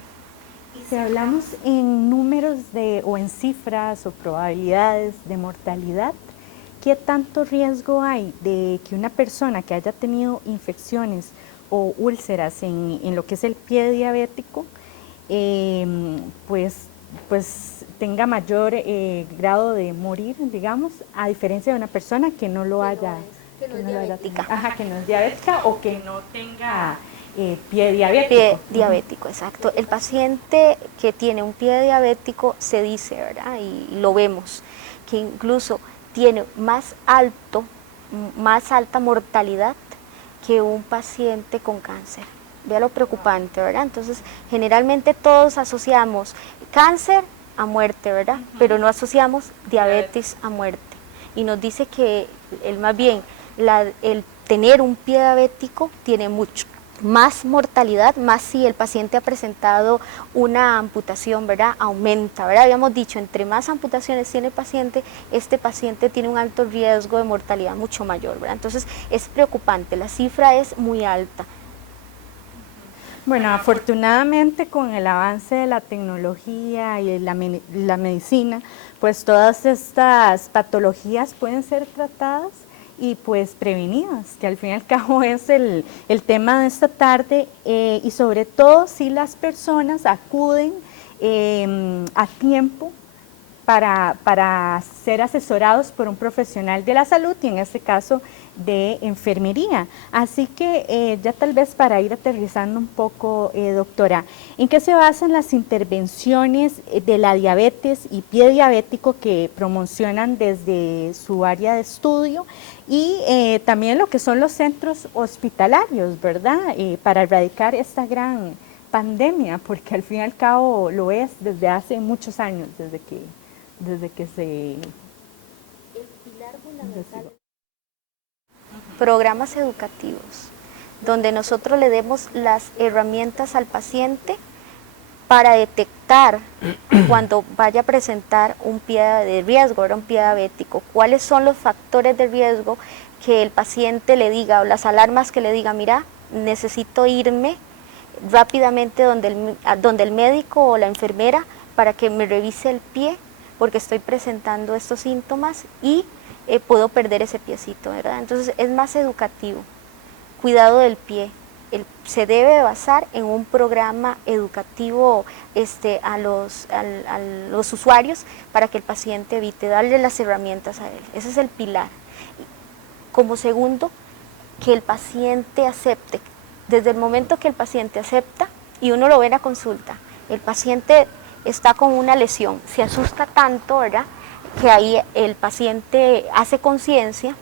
Si hablamos en números o en cifras o probabilidades de mortalidad, ¿qué tanto riesgo hay de que una persona que haya tenido infecciones o úlceras en lo que es el pie diabético, pues tenga mayor grado de morir, digamos, a diferencia de una persona que no lo haya, que no es diabética o que no tenga pie diabético? Pie diabético, exacto. El paciente que tiene un pie diabético se dice, ¿verdad?, y lo vemos, que incluso tiene más alta mortalidad que un paciente con cáncer. vea lo preocupante, ¿verdad? Entonces, generalmente todos asociamos cáncer a muerte, ¿verdad? Pero no asociamos diabetes a muerte. Y nos dice que más bien el tener un pie diabético tiene mucho más mortalidad, más si el paciente ha presentado una amputación, ¿verdad? Aumenta, ¿verdad? Habíamos dicho, entre más amputaciones tiene el paciente, este paciente tiene un alto riesgo de mortalidad mucho mayor, ¿verdad? Entonces es preocupante, la cifra es muy alta. Bueno, afortunadamente con el avance de la tecnología y la medicina, pues todas estas patologías pueden ser tratadas y pues prevenidas, que al fin y al cabo es el tema de esta tarde, y sobre todo si las personas acuden a tiempo para ser asesorados por un profesional de la salud y en este caso de enfermería. Así que ya tal vez para ir aterrizando un poco, doctora, ¿en qué se basan las intervenciones de la diabetes y pie diabético que promocionan desde su área de estudio y también lo que son los centros hospitalarios, ¿verdad? Para erradicar esta gran pandemia, porque al fin y al cabo lo es desde hace muchos años, desde que se... El pilar fundamental. Programas educativos, donde nosotros le demos las herramientas al paciente para detectar cuando vaya a presentar un pie de riesgo, un pie diabético, cuáles son los factores de riesgo que el paciente le diga, o las alarmas que le diga, mira, necesito irme rápidamente donde el médico o la enfermera para que me revise el pie, porque estoy presentando estos síntomas y puedo perder ese piecito, ¿verdad? Entonces es más educativo. Cuidado del pie. Se debe basar en un programa educativo a los usuarios para que el paciente evite, darle las herramientas a él. Ese es el pilar. Como segundo, que el paciente acepte. Desde el momento que el paciente acepta, y uno lo ve en la consulta, el paciente está con una lesión, se asusta tanto, ¿verdad?, que ahí el paciente hace conciencia.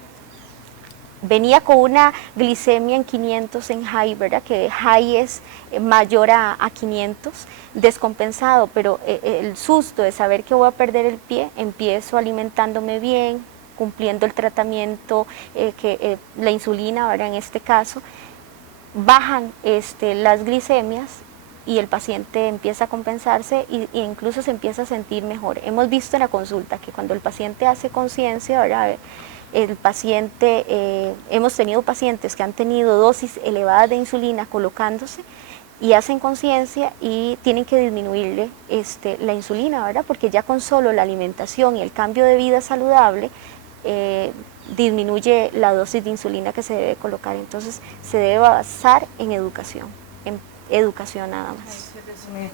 Venía con una glicemia en 500 en high, ¿verdad?, que high es mayor a 500, descompensado, pero el susto de saber que voy a perder el pie, empiezo alimentándome bien, cumpliendo el tratamiento, la insulina, ¿verdad?, en este caso, bajan las glicemias y el paciente empieza a compensarse e incluso se empieza a sentir mejor. Hemos visto en la consulta que cuando el paciente hace conciencia, ¿verdad?, el paciente, hemos tenido pacientes que han tenido dosis elevadas de insulina colocándose y hacen conciencia y tienen que disminuirle la insulina, ¿verdad?, porque ya con solo la alimentación y el cambio de vida saludable disminuye la dosis de insulina que se debe colocar. Entonces se debe basar en educación nada más.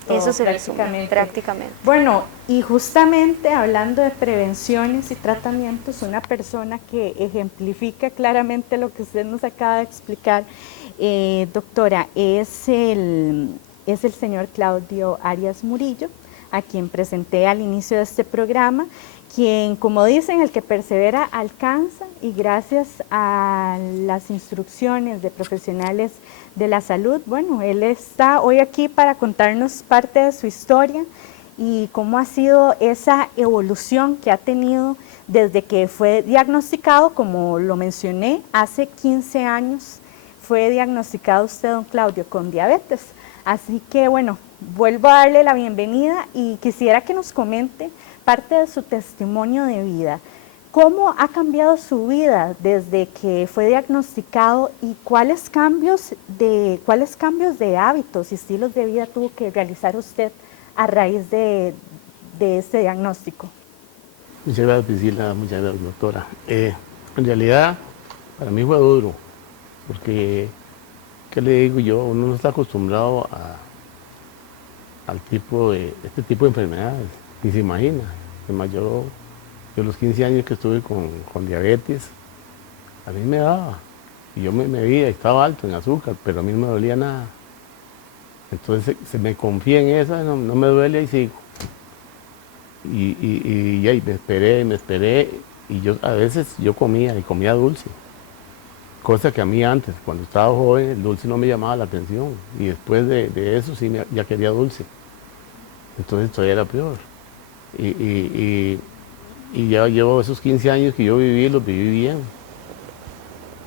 Eso se resume prácticamente. Bueno, y justamente hablando de prevenciones y tratamientos, una persona que ejemplifica claramente lo que usted nos acaba de explicar, doctora, es el señor Claudio Arias Murillo, a quien presenté al inicio de este programa, quien, como dicen, el que persevera alcanza, y gracias a las instrucciones de profesionales de la salud, bueno, él está hoy aquí para contarnos parte de su historia y cómo ha sido esa evolución que ha tenido desde que fue diagnosticado, como lo mencioné, hace 15 años fue diagnosticado usted, don Claudio, con diabetes. Así que bueno, vuelvo a darle la bienvenida y quisiera que nos comente parte de su testimonio de vida. ¿Cómo ha cambiado su vida desde que fue diagnosticado y cuáles cambios de hábitos y estilos de vida tuvo que realizar usted a raíz de este diagnóstico? Muchas gracias, Priscila, muchas gracias, doctora. En realidad, para mí fue duro, porque, ¿qué le digo yo? Uno no está acostumbrado a este tipo de enfermedades, ni se imagina. Además, yo a los 15 años que estuve con diabetes, a mí me daba, y yo me medía, estaba alto en azúcar, pero a mí no me dolía nada. Entonces se me confié en esa, no me duele y sigo. Y me esperé, y yo a veces comía dulce. Cosa que a mí antes, cuando estaba joven, el dulce no me llamaba la atención. Y después de eso sí ya quería dulce. Entonces todavía era peor. Y ya llevo esos 15 años que yo viví, los viví bien.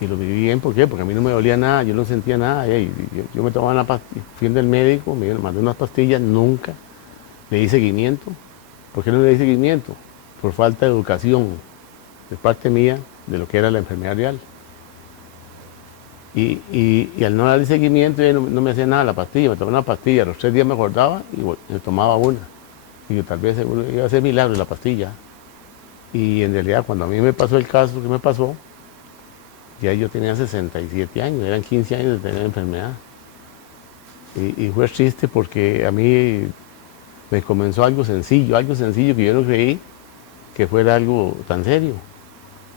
Y los viví bien, ¿por qué? Porque a mí no me dolía nada, yo no sentía nada. Yo me tomaba una pastilla, fui del médico, me mandé unas pastillas, nunca le di seguimiento. ¿Por qué no le di seguimiento? Por falta de educación de parte mía de lo que era la enfermedad real. Y al no darle seguimiento, no me hacía nada la pastilla, me tomaba una pastilla, a los 3 días me acordaba y me tomaba una. Y yo tal vez seguro iba a hacer milagro la pastilla. Y en realidad cuando a mí me pasó el caso que me pasó, ya yo tenía 67 años, eran 15 años de tener la enfermedad. Y fue triste porque a mí me comenzó algo sencillo que yo no creí que fuera algo tan serio.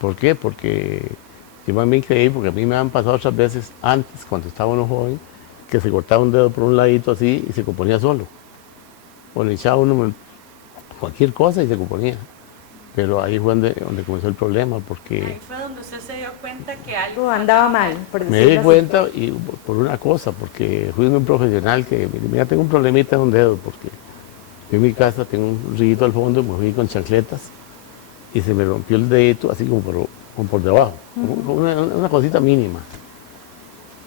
¿Por qué? Porque yo también creí, porque a mí me han pasado otras veces antes, cuando estaba uno joven, que se cortaba un dedo por un ladito así y se componía solo. O le echaba uno cualquier cosa y se componía. Pero ahí fue donde comenzó el problema, porque... Ahí fue donde usted se dio cuenta que algo andaba mal, por me decirlo di así. cuenta y por una cosa, porque fui un profesional que, mira, tengo un problemita en un dedo, porque yo en mi casa tengo un rillito al fondo, me fui con chancletas y se me rompió el dedito así como por debajo, como una cosita mínima.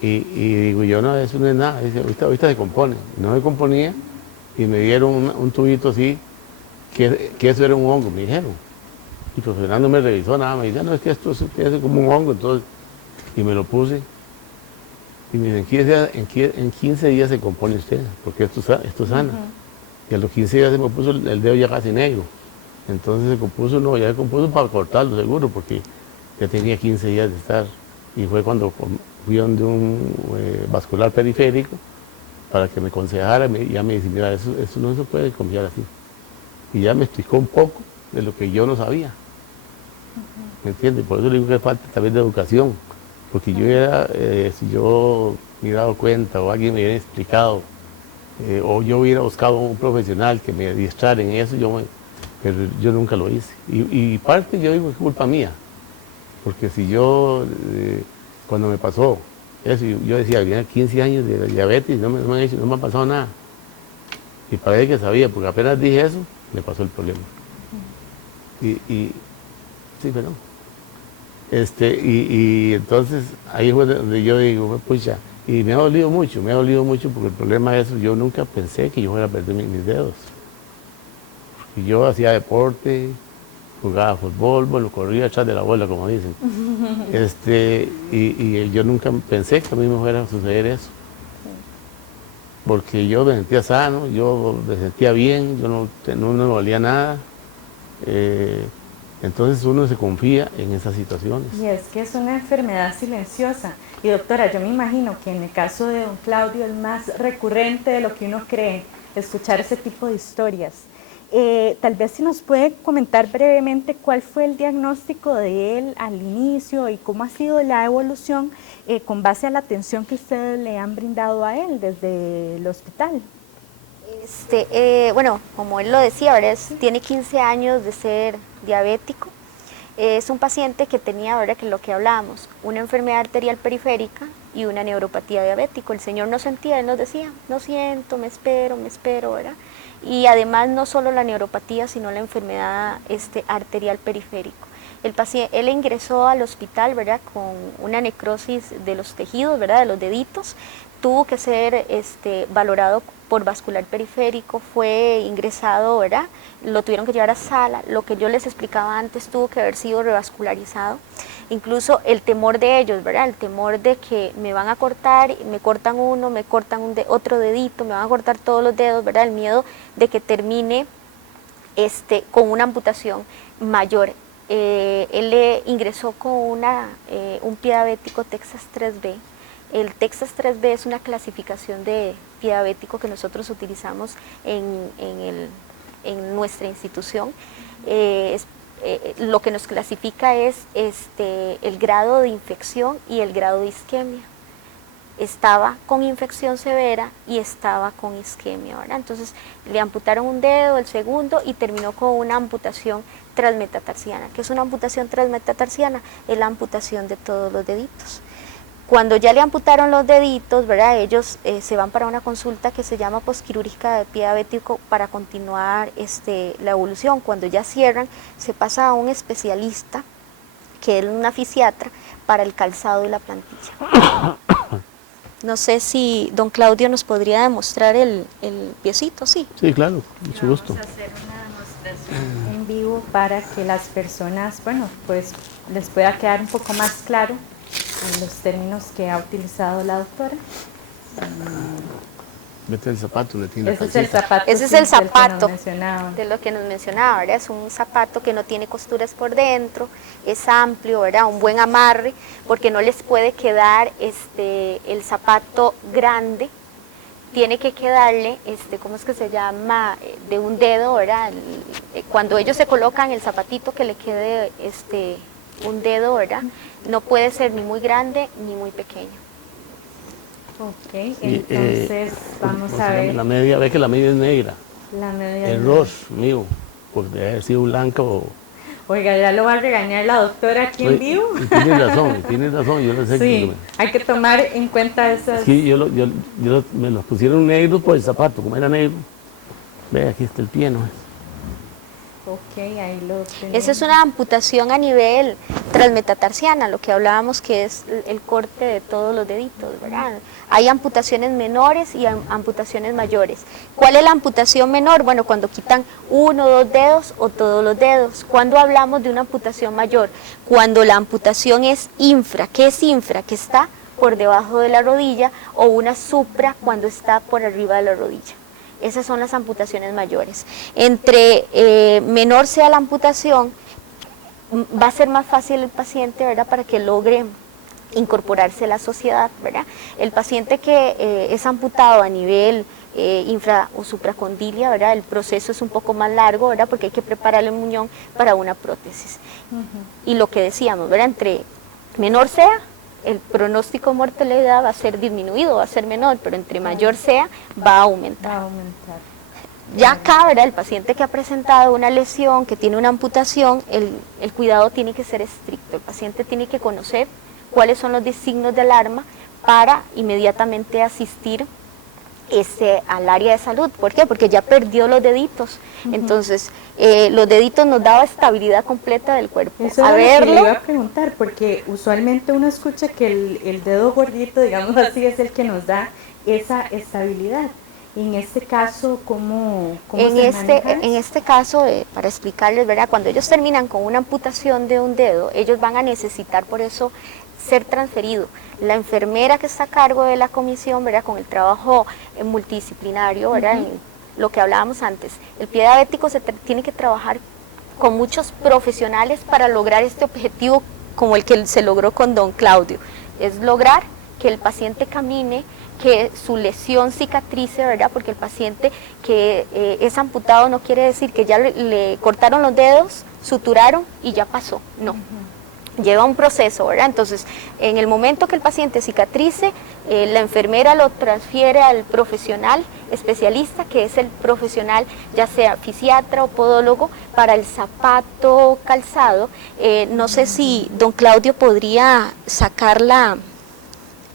Y digo yo, no, eso no es nada, dice, ahorita se compone. No se componía y me dieron un tubito así, que eso era un hongo, me dijeron. Y pues Fernando me revisó nada, me dice, no, es que esto es como un hongo, entonces, y me lo puse. Y me dicen, en 15 días se compone usted, porque esto sana. Y a los 15 días se me puso el dedo ya casi negro. Entonces se compuso, no, ya se compuso para cortarlo seguro, porque ya tenía 15 días de estar. Y fue cuando fui donde un vascular periférico para que me aconsejara, ya me dice, mira, eso no se puede confiar así. Y ya me explicó un poco de lo que yo no sabía. ¿Me entiendes? Por eso le digo que falta también de educación. Porque yo si yo me hubiera dado cuenta o alguien me hubiera explicado, o yo hubiera buscado un profesional que me adiestrara en eso, pero yo nunca lo hice. Y parte yo digo que es culpa mía. Porque si yo, cuando me pasó eso, yo decía, había 15 años de diabetes y no me ha pasado nada. Y parece que sabía, porque apenas dije eso, me pasó el problema. Sí, perdón. Y entonces ahí fue donde yo digo, pucha, y me ha dolido mucho porque el problema es eso, yo nunca pensé que yo fuera a perder mis dedos. Porque yo hacía deporte, jugaba fútbol, bueno, corría atrás de la bola, como dicen. Y yo nunca pensé que a mí me fuera a suceder eso. Porque yo me sentía sano, yo me sentía bien, yo no me dolía nada. Entonces uno se confía en esas situaciones. Y es que es una enfermedad silenciosa. Y doctora, yo me imagino que en el caso de don Claudio es más recurrente de lo que uno cree escuchar ese tipo de historias. Tal vez si nos puede comentar brevemente cuál fue el diagnóstico de él al inicio y cómo ha sido la evolución con base a la atención que ustedes le han brindado a él desde el hospital. Bueno, como él lo decía, ¿verdad? Tiene 15 años de ser diabético. Es un paciente que tenía, ahora que lo que hablábamos, una enfermedad arterial periférica y una neuropatía diabética. El señor no sentía, él nos decía, no siento, me espero, ¿verdad? Y además no solo la neuropatía, sino la enfermedad arterial periférico. Él ingresó al hospital, ¿verdad?, con una necrosis de los tejidos, ¿verdad?, de los deditos. Tuvo que ser valorado por vascular periférico, fue ingresado, ¿verdad?, lo tuvieron que llevar a sala. Lo que yo les explicaba antes tuvo que haber sido revascularizado. Incluso el temor de ellos, ¿verdad?, el temor de que me van a cortar, me cortan uno, me cortan otro dedito, me van a cortar todos los dedos, ¿verdad?, el miedo de que termine con una amputación mayor. Él le ingresó con un pie diabético Texas 3B. El Texas 3B es una clasificación de pie diabético que nosotros utilizamos en nuestra institución. Lo que nos clasifica es el grado de infección y el grado de isquemia. Estaba con infección severa y estaba con isquemia, ¿verdad? Entonces le amputaron un dedo, el segundo, y terminó con una amputación transmetatarsiana. ¿Qué es una amputación transmetatarsiana? Es la amputación de todos los deditos. Cuando ya le amputaron los deditos, ¿verdad? Ellos se van para una consulta que se llama posquirúrgica de pie diabético para continuar la evolución. Cuando ya cierran, se pasa a un especialista, que es una fisiatra, para el calzado y la plantilla. No sé si don Claudio nos podría demostrar el piecito, ¿sí? Sí, claro, mucho gusto. Vamos a hacer una demostración en vivo para que las personas, bueno, pues les pueda quedar un poco más claro en los términos que ha utilizado la doctora. Vete el zapato, le tiene la Ese es el calceta. zapato. Ese es sí, el del que nos zapato mencionaba. de lo que nos mencionaba, ¿verdad? Es un zapato que no tiene costuras por dentro, es amplio, ¿verdad? Un buen amarre, porque no les puede quedar el zapato grande, tiene que quedarle, ¿cómo es que se llama? De un dedo, ¿verdad? Cuando ellos se colocan el zapatito, que le quede un dedo, ¿verdad? No puede ser ni muy grande ni muy pequeño. Ok, entonces vamos a ver La media, ve que la media es negra. la media. Error mío, por de haber sido blanca o... Oiga, ya lo va a regañar la doctora aquí en vivo. Y tienes razón, yo lo sé. Sí, hay que tomar en cuenta esas. Sí, me los pusieron negros por el zapato, como era negro. Ve, aquí está el pie, ¿no? Ok, ahí lo tenemos. Esa es una amputación a nivel transmetatarsiana, lo que hablábamos que es el corte de todos los deditos, ¿verdad? Hay amputaciones menores y amputaciones mayores. ¿Cuál es la amputación menor? Bueno, cuando quitan 1 o 2 dedos o todos los dedos. ¿Cuándo hablamos de una amputación mayor? Cuando la amputación es infra. ¿Qué es infra? Que está por debajo de la rodilla, o una supra cuando está por arriba de la rodilla. Esas son las amputaciones mayores. Entre menor sea la amputación, va a ser más fácil el paciente, ¿verdad?, para que logre incorporarse a la sociedad, ¿verdad? El paciente que es amputado a nivel infra o supracondilia, ¿verdad?, el proceso es un poco más largo, ¿verdad?, porque hay que preparar el muñón para una prótesis. Y lo que decíamos, ¿verdad?, entre menor sea, el pronóstico de mortalidad va a ser disminuido, va a ser menor, pero entre mayor sea, va a aumentar. Va a aumentar. Ya acá, ¿verdad?, el paciente que ha presentado una lesión, que tiene una amputación, el cuidado tiene que ser estricto. El paciente tiene que conocer cuáles son los signos de alarma para inmediatamente asistir al área de salud. ¿Por qué? Porque ya perdió los deditos. Entonces, los deditos nos daba estabilidad completa del cuerpo. Eso A es lo que le verlo, iba a preguntar, porque usualmente uno escucha que el dedo gordito, digamos así, es el que nos da esa estabilidad. En este caso, ¿cómo se maneja? En este caso, para explicarles, ¿verdad?, cuando ellos terminan con una amputación de un dedo, ellos van a necesitar por eso ser transferido. La enfermera que está a cargo de la comisión, ¿verdad?, con el trabajo multidisciplinario, ¿verdad?, lo que hablábamos antes, el pie diabético se tiene que trabajar con muchos profesionales para lograr este objetivo como el que se logró con don Claudio, es lograr que el paciente camine, que su lesión cicatrice, ¿verdad?, porque el paciente que es amputado no quiere decir que ya le cortaron los dedos, suturaron y ya pasó, no. Lleva un proceso, ¿verdad? Entonces, en el momento que el paciente cicatrice, la enfermera lo transfiere al profesional especialista, que es el profesional, ya sea fisiatra o podólogo, para el zapato calzado. No sé si don Claudio podría sacarla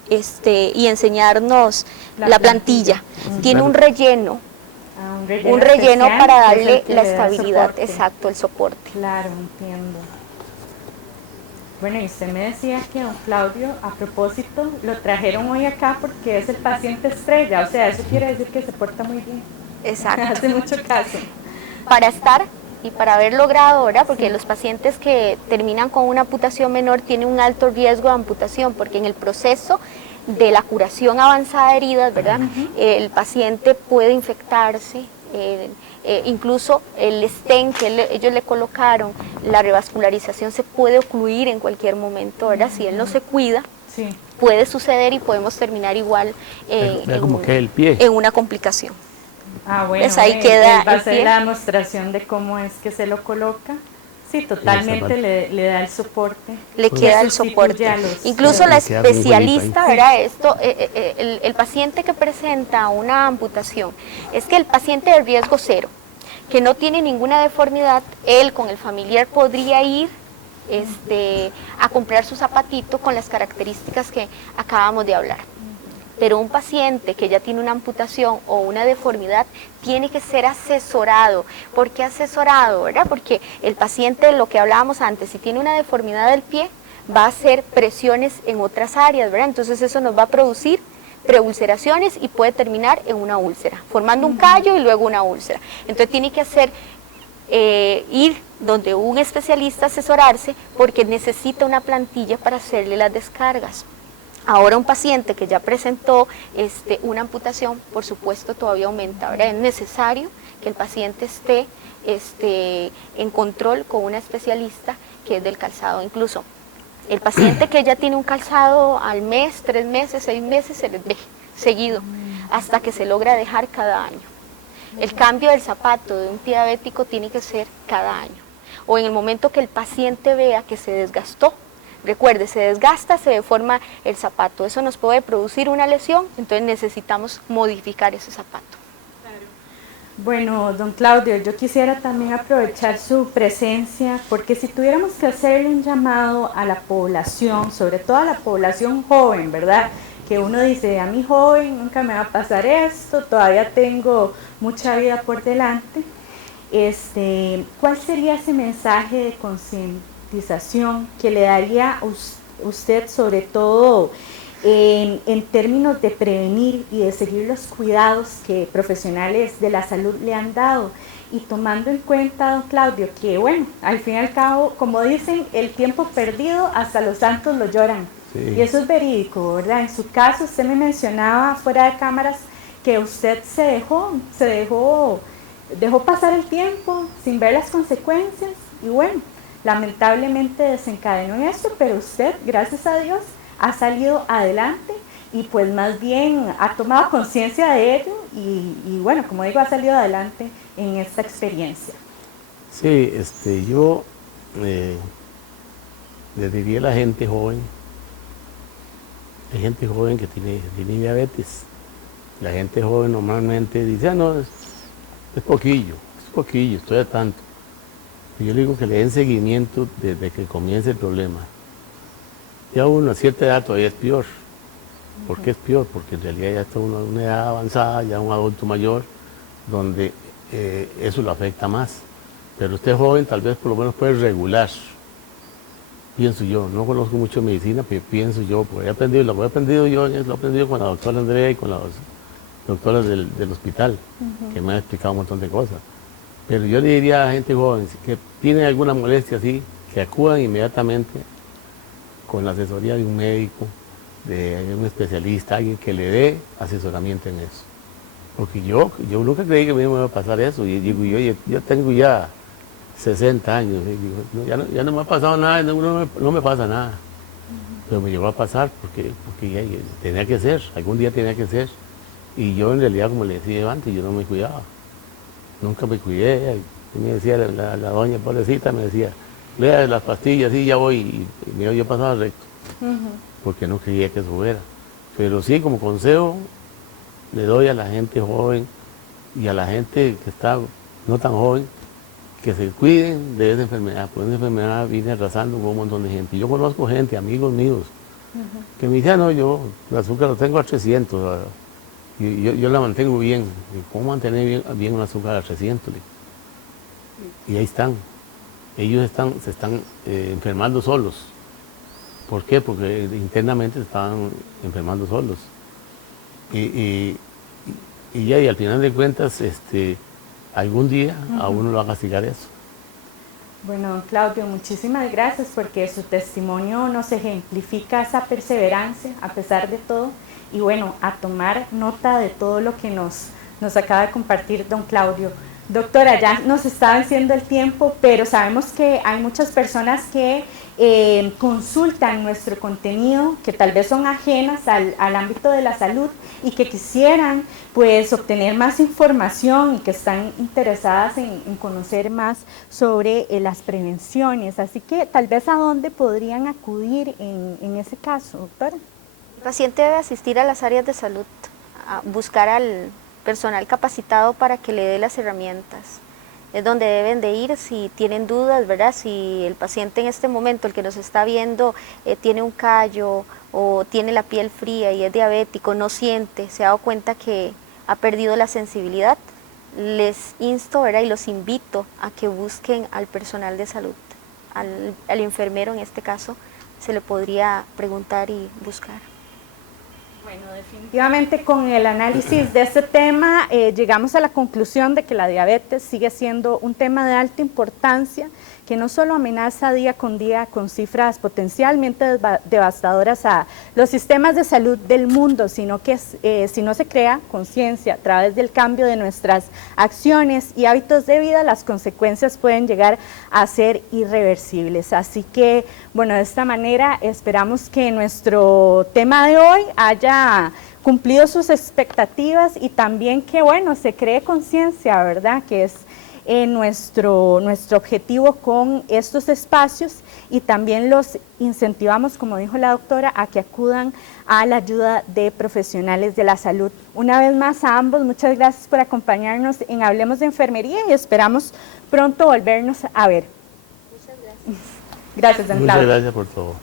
y enseñarnos la plantilla. Tiene un relleno. Un relleno especial, para que es el darle que la le da estabilidad, soporte. exacto, el soporte. Claro, entiendo. Bueno, y usted me decía que don Claudio, a propósito, lo trajeron hoy acá porque es el paciente estrella, o sea, eso quiere decir que se porta muy bien. Exacto. Hace mucho caso. Para estar y para haber logrado, ¿verdad?, porque los pacientes que terminan con una amputación menor tienen un alto riesgo de amputación, porque en el proceso de la curación avanzada de heridas, ¿verdad?, el paciente puede infectarse, incluso el stent que ellos le colocaron, la revascularización se puede ocluir en cualquier momento, ¿verdad? Si él no se cuida, Sí. puede suceder y podemos terminar igual Vea cómo queda el pie. en una complicación. Ah, bueno, Pues ahí queda él va a el hacer pie. la demostración de cómo es que se lo coloca. Sí, totalmente le da el soporte. Le Pues queda el sustituye soporte. a los Incluso la Le queda muy especialista, bonito ahí. ¿verdad? Esto, el paciente que presenta una amputación es que el paciente de riesgo cero, que no tiene ninguna deformidad, él con el familiar podría ir a comprar su zapatito con las características que acabamos de hablar. Pero un paciente que ya tiene una amputación o una deformidad tiene que ser asesorado. ¿Por qué asesorado, verdad? Porque el paciente, lo que hablábamos antes, si tiene una deformidad del pie, va a hacer presiones en otras áreas, ¿verdad? Entonces eso nos va a producir preulceraciones y puede terminar en una úlcera, formando un callo y luego una úlcera. Entonces tiene que ir donde un especialista, asesorarse, porque necesita una plantilla para hacerle las descargas. Ahora un paciente que ya presentó una amputación, por supuesto todavía aumenta. Ahora es necesario que el paciente esté en control con una especialista que es del calzado. Incluso el paciente que ya tiene un calzado al mes, 3 meses, 6 meses, se les ve seguido hasta que se logra dejar cada año. El cambio del zapato de un pie diabético tiene que ser cada año. O en el momento que el paciente vea que se desgastó. Recuerde, se desgasta, se deforma el zapato. Eso nos puede producir una lesión, entonces necesitamos modificar ese zapato. Bueno, don Claudio, yo quisiera también aprovechar su presencia, porque si tuviéramos que hacerle un llamado a la población, sobre todo a la población joven, ¿verdad? Que uno dice, a mi joven nunca me va a pasar esto, todavía tengo mucha vida por delante. ¿Cuál sería ese mensaje de concientización que le daría usted, sobre todo en términos de prevenir y de seguir los cuidados que profesionales de la salud le han dado? Y tomando en cuenta, don Claudio, que bueno, al fin y al cabo, como dicen, el tiempo perdido hasta los santos lo lloran. Sí. Y eso es verídico, ¿verdad? En su caso, usted me mencionaba fuera de cámaras que usted dejó pasar el tiempo sin ver las consecuencias y bueno, lamentablemente desencadenó en esto, pero usted, gracias a Dios, ha salido adelante y pues más bien ha tomado conciencia de ello y bueno, como digo, ha salido adelante en esta experiencia. Sí, yo le diría a la gente joven, hay gente joven que tiene diabetes. La gente joven normalmente dice, no, es poquillo, estoy a tanto. Y yo le digo que le den seguimiento desde que comience el problema. Ya uno a cierta edad todavía es peor. ¿Por qué es peor? Porque en realidad ya está uno a una edad avanzada, ya un adulto mayor, donde eso lo afecta más. Pero usted joven tal vez por lo menos puede regular. Pienso yo, no conozco mucho de medicina, pero pienso yo, porque lo he aprendido yo, lo he aprendido con la doctora Andrea y con las doctoras del hospital, que me han explicado un montón de cosas. Pero yo le diría a la gente joven que tiene alguna molestia así, que acudan inmediatamente con la asesoría de un médico, de un especialista, alguien que le dé asesoramiento en eso. Porque yo nunca creí que a mí me iba a pasar eso, y digo, yo tengo ya 60 años, y digo, ya no me ha pasado nada, no me pasa nada. Pero me llegó a pasar porque ya tenía que ser, algún día tenía que ser. Y yo en realidad, como le decía antes, yo no me cuidaba. Nunca me cuidé. Y me decía la doña pobrecita, me decía, lea las pastillas y ya voy. Y mira, yo pasaba recto, porque no creía que eso fuera. Pero sí, como consejo, le doy a la gente joven y a la gente que está no tan joven, que se cuiden de esa enfermedad, porque esa enfermedad viene arrasando con un montón de gente. Yo conozco gente, amigos míos, que me dicen, no, yo el azúcar lo tengo a 300, y yo la mantengo bien. ¿Cómo mantener bien un azúcar a 300? Y ahí están. Ellos se están enfermando solos. ¿Por qué? Porque internamente se estaban enfermando solos. Y al final de cuentas, algún día a uno lo va a castigar eso. Bueno, Claudio, muchísimas gracias porque su testimonio nos ejemplifica esa perseverancia a pesar de todo. Y bueno, a tomar nota de todo lo que nos acaba de compartir don Claudio. Doctora, ya nos está venciendo el tiempo, pero sabemos que hay muchas personas que consultan nuestro contenido, que tal vez son ajenas al ámbito de la salud y que quisieran pues obtener más información y que están interesadas en conocer más sobre las prevenciones. Así que tal vez a dónde podrían acudir en ese caso, doctora. El paciente debe asistir a las áreas de salud, a buscar al personal capacitado para que le dé las herramientas. es donde deben de ir si tienen dudas, ¿verdad? Si el paciente en este momento, el que nos está viendo, tiene un callo o tiene la piel fría y es diabético, no siente, se ha dado cuenta que ha perdido la sensibilidad, les insto, ¿verdad? Y los invito a que busquen al personal de salud, al enfermero en este caso, se le podría preguntar y buscar. Bueno, definitivamente con el análisis de este tema llegamos a la conclusión de que la diabetes sigue siendo un tema de alta importancia, que no solo amenaza día con cifras potencialmente devastadoras a los sistemas de salud del mundo, sino que si no se crea conciencia a través del cambio de nuestras acciones y hábitos de vida, las consecuencias pueden llegar a ser irreversibles. Así que, bueno, de esta manera esperamos que nuestro tema de hoy haya cumplido sus expectativas y también que, bueno, se cree conciencia, ¿verdad?, que es nuestro objetivo con estos espacios, y también los incentivamos, como dijo la doctora, a que acudan a la ayuda de profesionales de la salud. Una vez más a ambos, muchas gracias por acompañarnos en Hablemos de Enfermería y esperamos pronto volvernos a ver. Muchas gracias. Gracias, don Claudio. Muchas gracias por todo.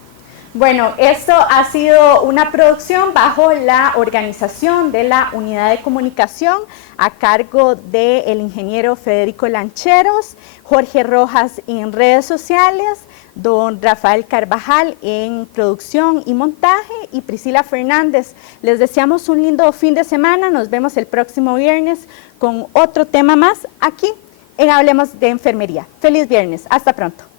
Bueno, esto ha sido una producción bajo la organización de la Unidad de Comunicación a cargo del ingeniero Federico Lancheros, Jorge Rojas en redes sociales, don Rafael Carvajal en producción y montaje y Priscila Fernández. Les deseamos un lindo fin de semana, nos vemos el próximo viernes con otro tema más aquí en Hablemos de Enfermería. Feliz viernes, hasta pronto.